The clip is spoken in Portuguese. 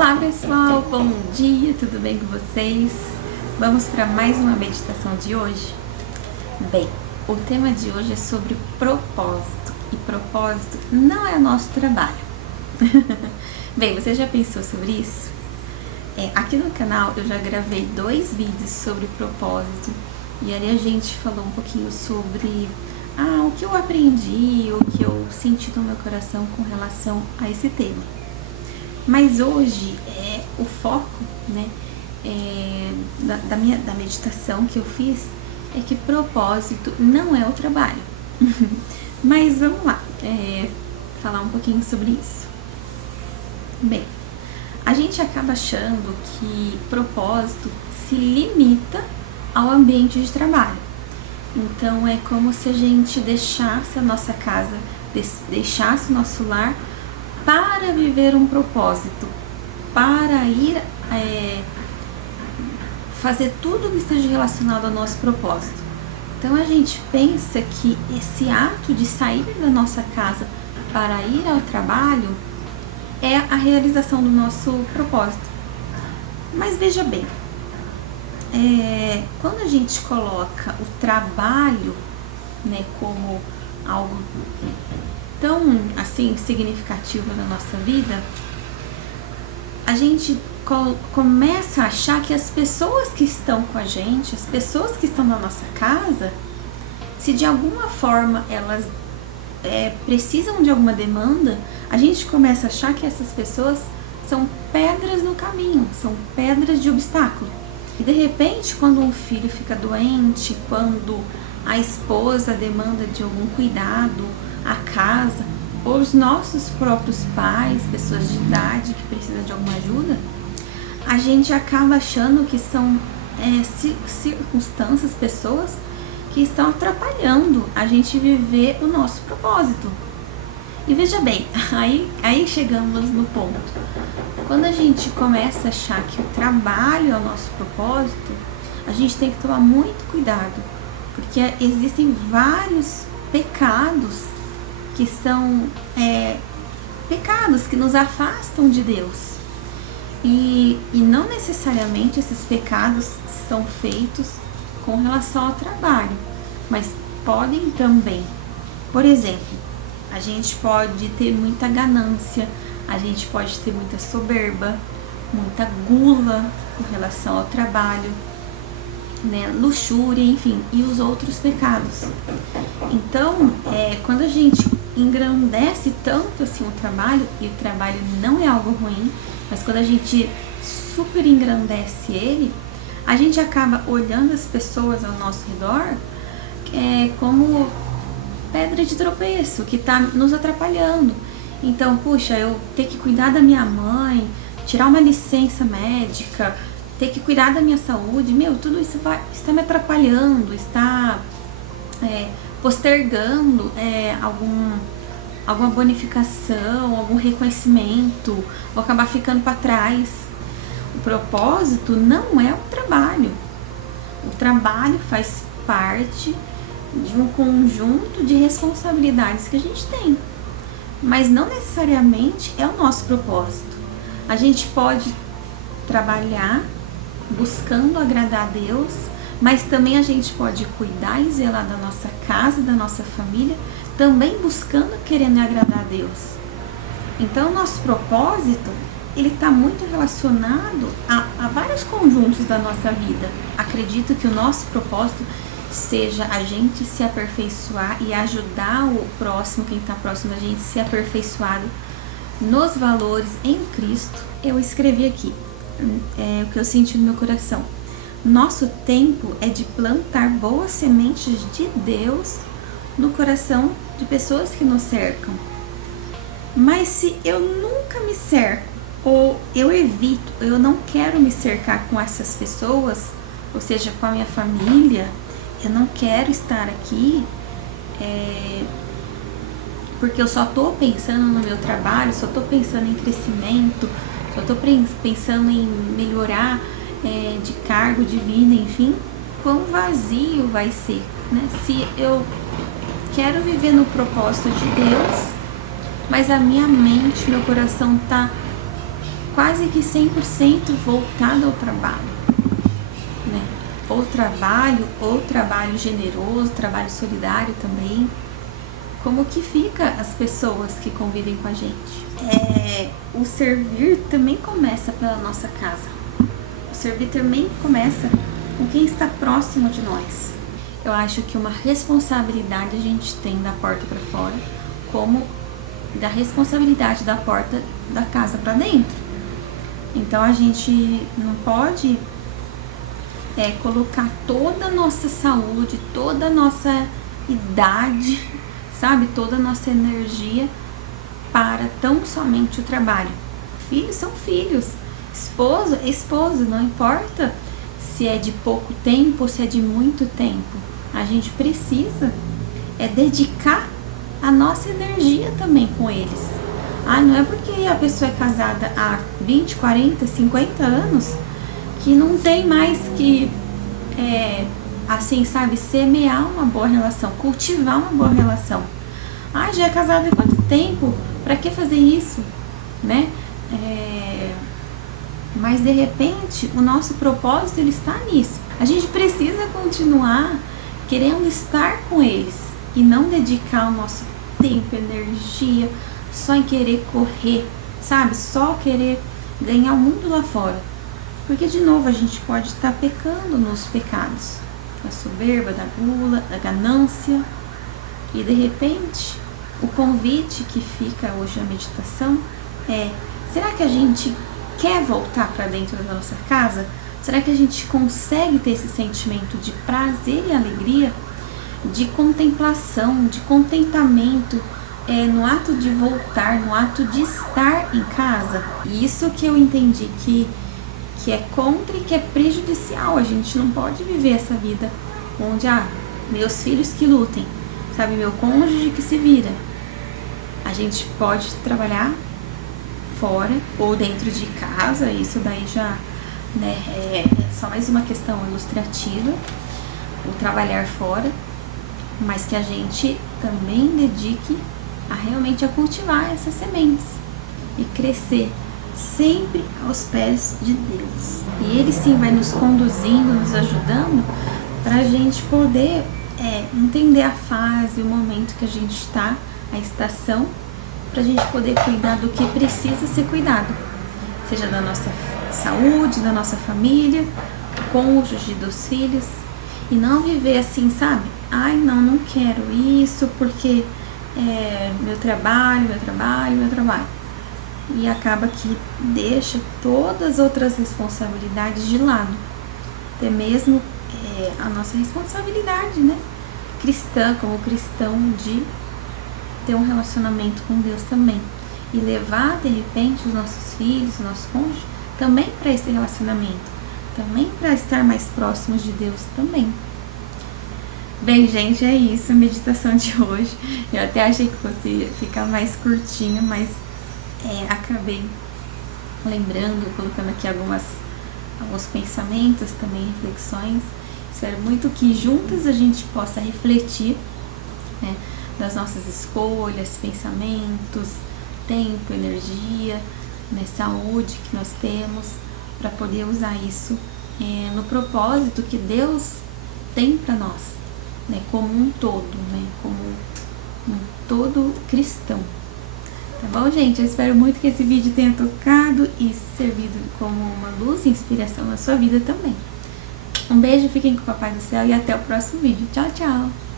Olá pessoal, bom dia, tudo bem com vocês? Vamos para mais uma meditação de hoje? Bem, o tema de hoje é sobre propósito, e propósito não é nosso trabalho. Bem, você já pensou sobre isso? Aqui no canal eu já gravei 2 vídeos sobre propósito e ali a gente falou um pouquinho sobre o que eu aprendi, o que eu senti no meu coração com relação a esse tema. Mas hoje o foco, da meditação que eu fiz é que propósito não é o trabalho. Mas vamos lá, falar um pouquinho sobre isso. Bem, a gente acaba achando que propósito se limita ao ambiente de trabalho. Então é como se a gente deixasse a nossa casa, deixasse o nosso lar para viver um propósito, para ir fazer tudo que esteja relacionado ao nosso propósito. Então a gente pensa que esse ato de sair da nossa casa para ir ao trabalho é a realização do nosso propósito. Mas veja bem, quando a gente coloca o trabalho, como algo tão assim significativo na nossa vida, a gente começa a achar que as pessoas que estão com a gente, as pessoas que estão na nossa casa, se de alguma forma elas precisam de alguma demanda, a gente começa a achar que essas pessoas são pedras no caminho, são pedras de obstáculo. E de repente, quando um filho fica doente, quando a esposa demanda de algum cuidado, a casa, ou os nossos próprios pais, pessoas de idade que precisam de alguma ajuda, a gente acaba achando que são circunstâncias, pessoas que estão atrapalhando a gente viver o nosso propósito. E veja bem, aí chegamos no ponto. Quando a gente começa a achar que o trabalho é o nosso propósito, a gente tem que tomar muito cuidado, porque existem vários pecados que são pecados que nos afastam de Deus. E não necessariamente esses pecados são feitos com relação ao trabalho, mas podem também. Por exemplo, a gente pode ter muita ganância, a gente pode ter muita soberba, muita gula com relação ao trabalho, luxúria, enfim, e os outros pecados. Então, quando a gente engrandece tanto assim o trabalho, e o trabalho não é algo ruim, mas quando a gente super engrandece ele, a gente acaba olhando as pessoas ao nosso redor como pedra de tropeço, que está nos atrapalhando. Então, puxa, eu ter que cuidar da minha mãe, tirar uma licença médica, ter que cuidar da minha saúde, tudo isso está me atrapalhando, está postergando alguma bonificação, algum reconhecimento, vou acabar ficando para trás. O propósito não é o trabalho. O trabalho faz parte de um conjunto de responsabilidades que a gente tem, mas não necessariamente é o nosso propósito. A gente pode trabalhar buscando agradar a Deus, mas também a gente pode cuidar e zelar da nossa casa, da nossa família, também buscando, querendo agradar a Deus. Então, o nosso propósito, ele está muito relacionado a vários conjuntos da nossa vida. Acredito que o nosso propósito seja a gente se aperfeiçoar e ajudar o próximo, quem está próximo da gente, se aperfeiçoar nos valores em Cristo. Eu escrevi aqui o que eu senti no meu coração. Nosso tempo é de plantar boas sementes de Deus no coração de pessoas que nos cercam. Mas se eu nunca me cerco, ou eu evito, eu não quero me cercar com essas pessoas, ou seja, com a minha família, eu não quero estar aqui porque eu só estou pensando no meu trabalho, só estou pensando em crescimento, só estou pensando em melhorar de cargo, de vida, enfim, quão vazio vai ser, Se eu quero viver no propósito de Deus, mas a minha mente, meu coração tá quase que 100% voltado ao trabalho, né? Ou trabalho generoso, trabalho solidário também. Como que fica as pessoas que convivem com a gente? O servir também começa pela nossa casa. O servir também começa com quem está próximo de nós. Eu acho que uma responsabilidade a gente tem da porta para fora, como da responsabilidade da porta da casa para dentro. Então a gente não pode colocar toda a nossa saúde, toda a nossa idade, sabe, toda a nossa energia para tão somente o trabalho. Filhos são filhos, esposo é esposo, não importa se é de pouco tempo ou se é de muito tempo. A gente precisa dedicar a nossa energia também com eles. Não é porque a pessoa é casada há 20, 40, 50 anos que não tem mais que, assim, sabe, semear uma boa relação, cultivar uma boa relação. Já é casada há quanto tempo? Pra que fazer isso? Né? Mas de repente o nosso propósito ele está nisso. A gente precisa continuar querendo estar com eles e não dedicar o nosso tempo, energia só em querer correr, sabe? Só querer ganhar o mundo lá fora. Porque de novo a gente pode estar pecando nos pecados, da soberba, da gula, da ganância. E de repente o convite que fica hoje na meditação será que a gente quer voltar para dentro da nossa casa? Será que a gente consegue ter esse sentimento de prazer e alegria, de contemplação, de contentamento no ato de voltar, no ato de estar em casa? E isso que eu entendi que é contra e que é prejudicial. A gente não pode viver essa vida onde, meus filhos que lutem, sabe, meu cônjuge que se vira. A gente pode trabalhar fora ou dentro de casa, isso daí já, né, é só mais uma questão ilustrativa, o trabalhar fora, mas que a gente também dedique realmente a cultivar essas sementes e crescer sempre aos pés de Deus. E Ele sim vai nos conduzindo, nos ajudando para a gente poder entender a fase, o momento que a gente está, a estação, para a gente poder cuidar do que precisa ser cuidado, seja da nossa saúde, da nossa família, do cônjuge, dos filhos, e não viver assim, sabe? Não quero isso porque meu trabalho. E acaba que deixa todas as outras responsabilidades de lado, até mesmo a nossa responsabilidade, né? Cristã, como cristão, de ter um relacionamento com Deus também e levar de repente os nossos filhos, o nosso cônjuge também para esse relacionamento, também para estar mais próximos de Deus também. Bem, gente, é isso a meditação de hoje. Eu até achei que fosse ficar mais curtinha, mas acabei lembrando, colocando aqui alguns pensamentos, também reflexões. Espero muito que juntas a gente possa refletir, né, das nossas escolhas, pensamentos, tempo, energia, né, saúde que nós temos, para poder usar isso no propósito que Deus tem para nós, né, como um todo, né, como um todo cristão. Tá bom, gente? Eu espero muito que esse vídeo tenha tocado e servido como uma luz e inspiração na sua vida também. Um beijo, fiquem com o Papai do Céu e até o próximo vídeo. Tchau, tchau!